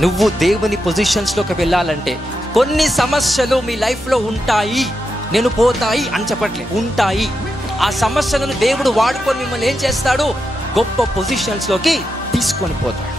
నువ్వు దేవుని పొజిషన్స్లోకి వెళ్ళాలంటే కొన్ని సమస్యలు మీ లైఫ్లో ఉంటాయి. నేను పోతాయి అని చెప్పట్లేదు, ఉంటాయి. ఆ సమస్యలను దేవుడు వాడుకొని మిమ్మల్ని ఏం చేస్తాడు? గొప్ప పొజిషన్స్లోకి తీసుకొని పోతాడు.